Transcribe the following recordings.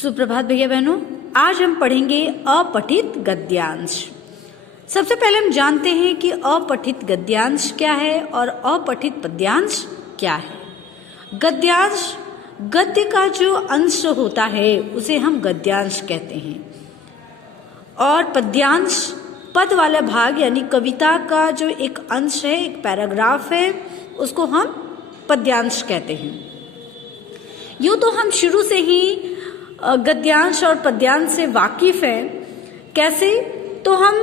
सुप्रभात भैया बहनों, आज हम पढ़ेंगे अपठित गद्यांश। सबसे पहले हम जानते हैं कि अपठित गद्यांश क्या है और अपठित पद्यांश क्या है। गद्यांश गद्य का जो अंश होता है उसे हम गद्यांश कहते हैं और पद्यांश पद वाला भाग यानी कविता का जो एक अंश है, एक पैराग्राफ है, उसको हम पद्यांश कहते हैं। यूँ तो हम शुरू से ही गद्यांश और पद्यांश से वाकिफ हैं। कैसे? तो हम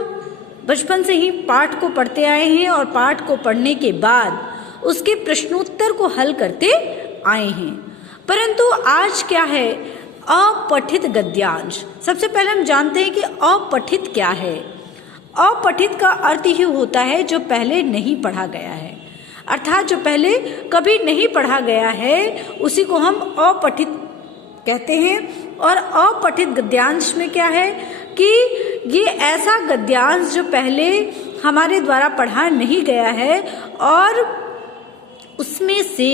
बचपन से ही पाठ को पढ़ते आए हैं और पाठ को पढ़ने के बाद उसके प्रश्नोत्तर को हल करते आए हैं। परंतु आज क्या है अपठित गद्यांश। सबसे पहले हम जानते हैं कि अपठित क्या है। अपठित का अर्थ ही होता है जो पहले नहीं पढ़ा गया है, अर्थात जो पहले कभी नहीं पढ़ा गया है उसी को हम अपठित कहते हैं। और अपठित गद्यांश में क्या है कि ये ऐसा गद्यांश जो पहले हमारे द्वारा पढ़ा नहीं गया है और उसमें से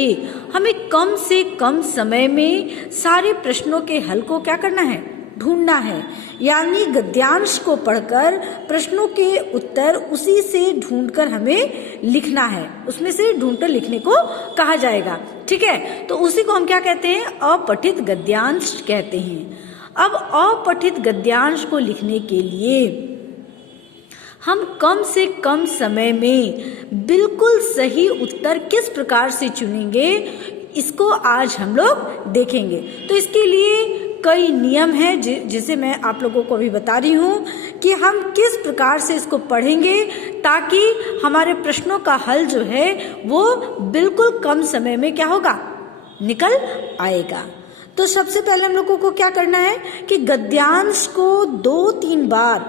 हमें कम से कम समय में सारे प्रश्नों के हल को क्या करना है, ढूंढना है। यानी गद्यांश को पढ़कर प्रश्नों के उत्तर उसी से ढूंढकर हमें लिखना है, उसमें से ढूंढकर लिखने को कहा जाएगा। ठीक है, तो उसी को हम क्या कहते हैं, अपठित गद्यांश कहते हैं। अब अपठित गद्यांश को लिखने के लिए हम कम से कम समय में बिल्कुल सही उत्तर किस प्रकार से चुनेंगे, इसको आज हम लोग देखेंगे। तो इसके लिए कई नियम हैं जिसे मैं आप लोगों को भी बता रही हूँ कि हम किस प्रकार से इसको पढ़ेंगे ताकि हमारे प्रश्नों का हल जो है वो बिल्कुल कम समय में क्या होगा, निकल आएगा। तो सबसे पहले हम लोगों को क्या करना है कि गद्यांश को 2-3 बार,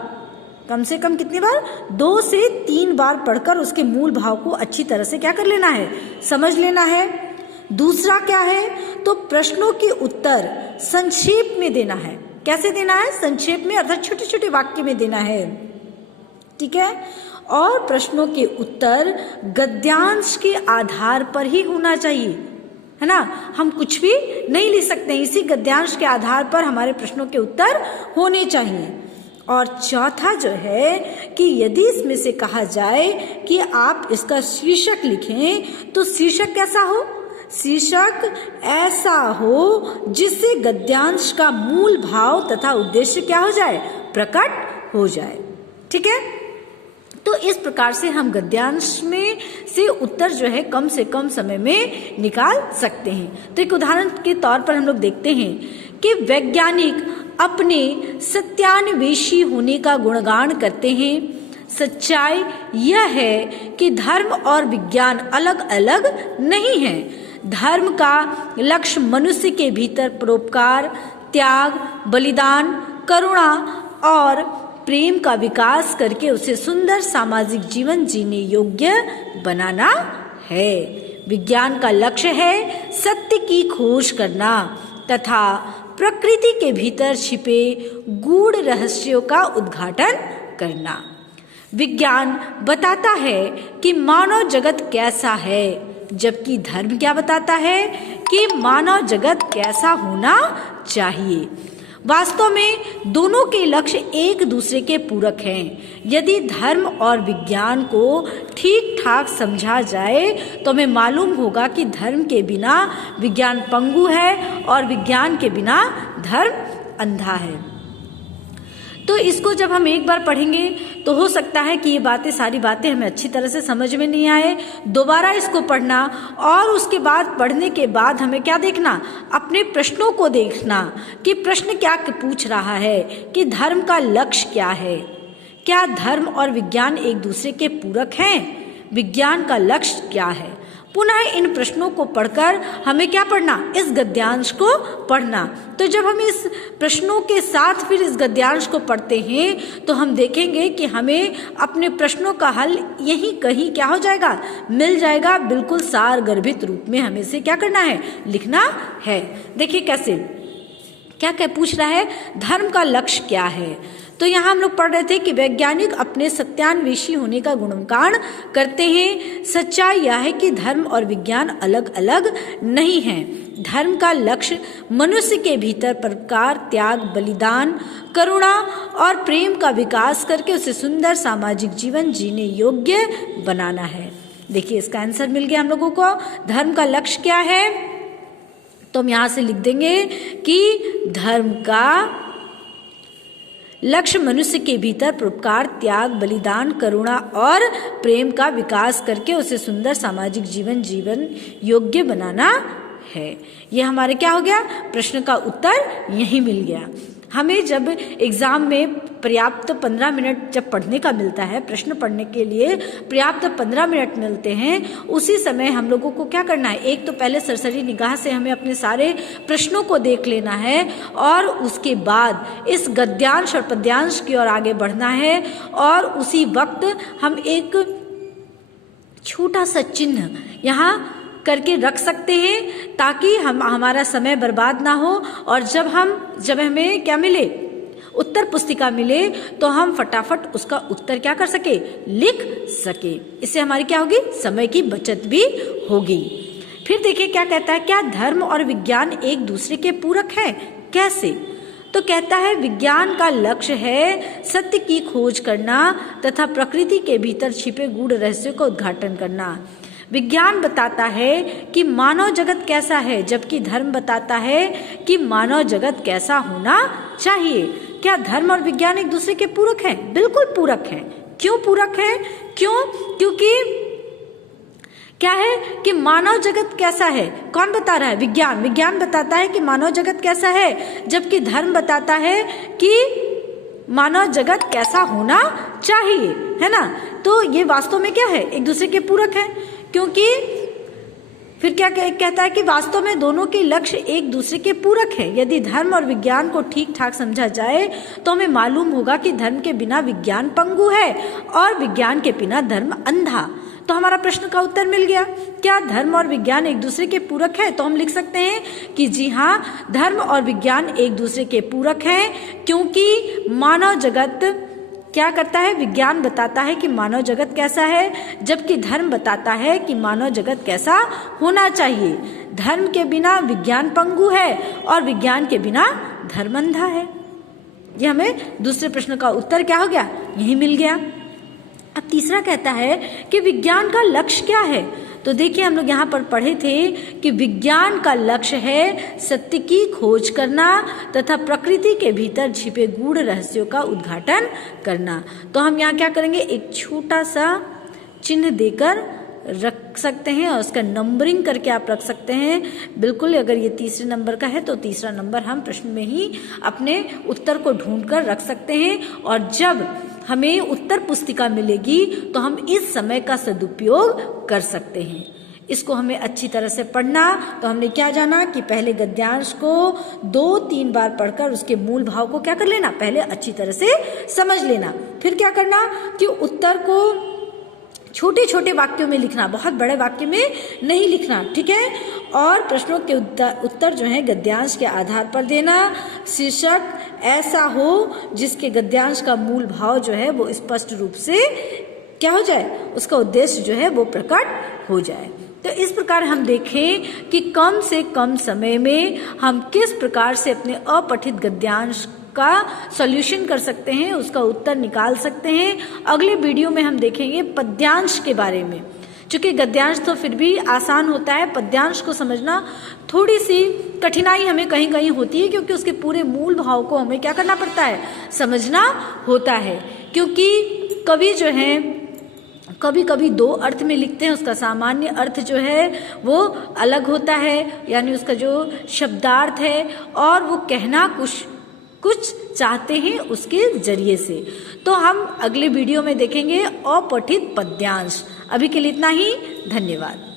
कम से कम कितनी बार, 2 से 3 बार पढ़कर उसके मूल भाव को अच्छी तरह से क्या कर लेना है, समझ लेना है। दूसरा क्या है, तो प्रश्नों के उत्तर संक्षेप में देना है। कैसे देना है? संक्षेप में, अर्थात छोटे छोटे वाक्य में देना है। ठीक है, और प्रश्नों के उत्तर गद्यांश के आधार पर ही होना चाहिए, है ना। हम कुछ भी नहीं लिख सकते, इसी गद्यांश के आधार पर हमारे प्रश्नों के उत्तर होने चाहिए। और चौथा जो है कि यदि इसमें से कहा जाए कि आप इसका शीर्षक लिखें तो शीर्षक कैसा हो, शीर्षक ऐसा हो जिससे गद्यांश का मूल भाव तथा उद्देश्य क्या हो जाए, प्रकट हो जाए। ठीक है, तो इस प्रकार से हम गद्यांश में से उत्तर जो है कम से कम समय में निकाल सकते हैं। तो एक उदाहरण के तौर पर हम लोग देखते हैं कि वैज्ञानिक अपने सत्यान्वेषी होने का गुणगान करते हैं। सच्चाई यह है कि धर्म और विज्ञान अलग अलग नहीं है। धर्म का लक्ष्य मनुष्य के भीतर परोपकार, त्याग, बलिदान, करुणा और प्रेम का विकास करके उसे सुंदर सामाजिक जीवन जीने योग्य बनाना है। विज्ञान का लक्ष्य है सत्य की खोज करना तथा प्रकृति के भीतर छिपे गूढ़ रहस्यों का उद्घाटन करना। विज्ञान बताता है कि मानव जगत कैसा है, जबकि धर्म क्या बताता है कि मानव जगत कैसा होना चाहिए। वास्तव में दोनों के लक्ष्य एक दूसरे के पूरक हैं। यदि धर्म और विज्ञान को ठीक ठाक समझा जाए तो हमें मालूम होगा कि धर्म के बिना विज्ञान पंगु है और विज्ञान के बिना धर्म अंधा है। तो इसको जब हम एक बार पढ़ेंगे तो हो सकता है कि ये बातें, सारी बातें हमें अच्छी तरह से समझ में नहीं आए। दोबारा इसको पढ़ना और उसके बाद पढ़ने के बाद हमें क्या देखना, अपने प्रश्नों को देखना कि प्रश्न क्या पूछ रहा है, कि धर्म का लक्ष्य क्या है, क्या धर्म और विज्ञान एक दूसरे के पूरक हैं, विज्ञान का लक्ष्य क्या है। पुनः इन प्रश्नों को पढ़कर हमें क्या पढ़ना, इस गद्यांश को पढ़ना। तो जब हम इस प्रश्नों के साथ फिर इस गद्यांश को पढ़ते हैं तो हम देखेंगे कि हमें अपने प्रश्नों का हल यहीं कहीं क्या हो जाएगा, मिल जाएगा। बिल्कुल सार गर्भित रूप में हमें से क्या करना है, लिखना है। देखिए कैसे, क्या क्या पूछ रहा है, धर्म का लक्ष्य क्या है। तो यहाँ हम लोग पढ़ रहे थे कि वैज्ञानिक अपने सत्यान्वेषी होने का गुणगान करते हैं। सच्चाई यह है कि धर्म और विज्ञान अलग अलग नहीं हैं। धर्म का लक्ष्य मनुष्य के भीतर परोपकार, त्याग, बलिदान, करुणा और प्रेम का विकास करके उसे सुंदर सामाजिक जीवन जीने योग्य बनाना है। देखिए इसका आंसर मिल गया हम लोगों को। धर्म का लक्ष्य क्या है? तो हम यहाँ से लिख देंगे कि धर्म का लक्ष्य मनुष्य के भीतर परोपकार, त्याग, बलिदान, करुणा और प्रेम का विकास करके उसे सुंदर सामाजिक जीवन योग्य बनाना है। ये हमारे क्या हो गया? प्रश्न का उत्तर यही मिल गया। हमें जब एग्जाम में पर्याप्त 15 मिनट जब पढ़ने का मिलता है, प्रश्न पढ़ने के लिए पर्याप्त 15 मिनट मिलते हैं, उसी समय हम लोगों को क्या करना है? एक तो पहले सरसरी निगाह से हमें अपने सारे प्रश्नों को देख लेना है और उसके बाद इस गद्यांश और पद्यांश की ओर आगे बढ़ना है और उसी वक्त हम एक छोटा सा चिन्ह यहाँ करके रख सकते हैं ताकि हमारा समय बर्बाद ना हो और जब हमें क्या मिले, उत्तर पुस्तिका मिले, तो हम फटाफट उसका उत्तर क्या कर सके? लिख सके। इससे हमारी क्या होगी? समय की बचत भी होगी। फिर देखिए क्या कहता है, क्या धर्म और विज्ञान एक दूसरे के पूरक हैं? कैसे? तो कहता है विज्ञान का लक्ष्य है सत्य की खोज करना तथा प्रकृति के भीतर छिपे गूढ़ रहस्यों का उद्घाटन करना। विज्ञान बताता है कि मानव जगत कैसा है, जबकि धर्म बताता है कि मानव जगत कैसा होना चाहिए। क्या धर्म और विज्ञान एक दूसरे के पूरक हैं? बिल्कुल पूरक हैं। क्यों पूरक हैं? क्योंकि क्या है कि मानव जगत कैसा है, कौन बता रहा है? विज्ञान बताता है कि मानव जगत कैसा है, जबकि धर्म बताता है कि मानव जगत कैसा होना चाहिए, है ना। तो ये वास्तव में क्या है? एक दूसरे के पूरक है। क्योंकि फिर क्या कहता है कि वास्तव में दोनों के लक्ष्य एक दूसरे के पूरक है। यदि धर्म और विज्ञान को ठीक ठाक समझा जाए तो हमें मालूम होगा कि धर्म के बिना विज्ञान पंगु है और विज्ञान के बिना धर्म अंधा। तो हमारा प्रश्न का उत्तर मिल गया। क्या धर्म और विज्ञान एक दूसरे के पूरक है? तो हम लिख सकते हैं कि जी हाँ, धर्म और विज्ञान एक दूसरे के पूरक हैं, क्योंकि मानव जगत क्या करता है? विज्ञान बताता है कि मानव जगत कैसा है, जबकि धर्म बताता है कि मानव जगत कैसा होना चाहिए। धर्म के बिना विज्ञान पंगु है और विज्ञान के बिना धर्म अंधा है। ये हमें दूसरे प्रश्न का उत्तर क्या हो गया? यही मिल गया। अब तीसरा कहता है कि विज्ञान का लक्ष्य क्या है? तो देखिए हम लोग यहाँ पर पढ़े थे कि विज्ञान का लक्ष्य है सत्य की खोज करना तथा प्रकृति के भीतर छिपे गूढ़ रहस्यों का उद्घाटन करना। तो हम यहाँ क्या करेंगे? एक छोटा सा चिन्ह देकर रख सकते हैं और उसका नंबरिंग करके आप रख सकते हैं। बिल्कुल, अगर ये तीसरे नंबर का है तो तीसरा नंबर हम प्रश्न में ही अपने उत्तर को ढूंढ कर रख सकते हैं और जब हमें उत्तर पुस्तिका मिलेगी तो हम इस समय का सदुपयोग कर सकते हैं। इसको हमें अच्छी तरह से पढ़ना। तो हमने क्या जाना कि पहले गद्यांश को 2-3 बार पढ़कर उसके मूल भाव को क्या कर लेना? पहले अच्छी तरह से समझ लेना। फिर क्या करना कि उत्तर को छोटे छोटे वाक्यों में लिखना, बहुत बड़े वाक्य में नहीं लिखना, ठीक है। और प्रश्नों के उत्तर जो है गद्यांश के आधार पर देना। शीर्षक ऐसा हो जिसके गद्यांश का मूल भाव जो है वो स्पष्ट रूप से क्या हो जाए, उसका उद्देश्य जो है वो प्रकट हो जाए। तो इस प्रकार हम देखें कि कम से कम समय में हम किस प्रकार से अपने अपठित गद्यांश का सॉल्यूशन कर सकते हैं, उसका उत्तर निकाल सकते हैं। अगले वीडियो में हम देखेंगे पद्यांश के बारे में। चूंकि गद्यांश तो फिर भी आसान होता है, पद्यांश को समझना थोड़ी सी कठिनाई हमें कहीं कहीं होती है, क्योंकि उसके पूरे मूल भाव को हमें क्या करना पड़ता है? समझना होता है। क्योंकि कवि जो है कभी कभी 2 अर्थ में लिखते हैं, उसका सामान्य अर्थ जो है वो अलग होता है, यानी उसका जो शब्दार्थ है, और वो कहना कुछ चाहते हैं उसके जरिए से। तो हम अगले वीडियो में देखेंगे अपठित पद्यांश। अभी के लिए इतना ही, धन्यवाद।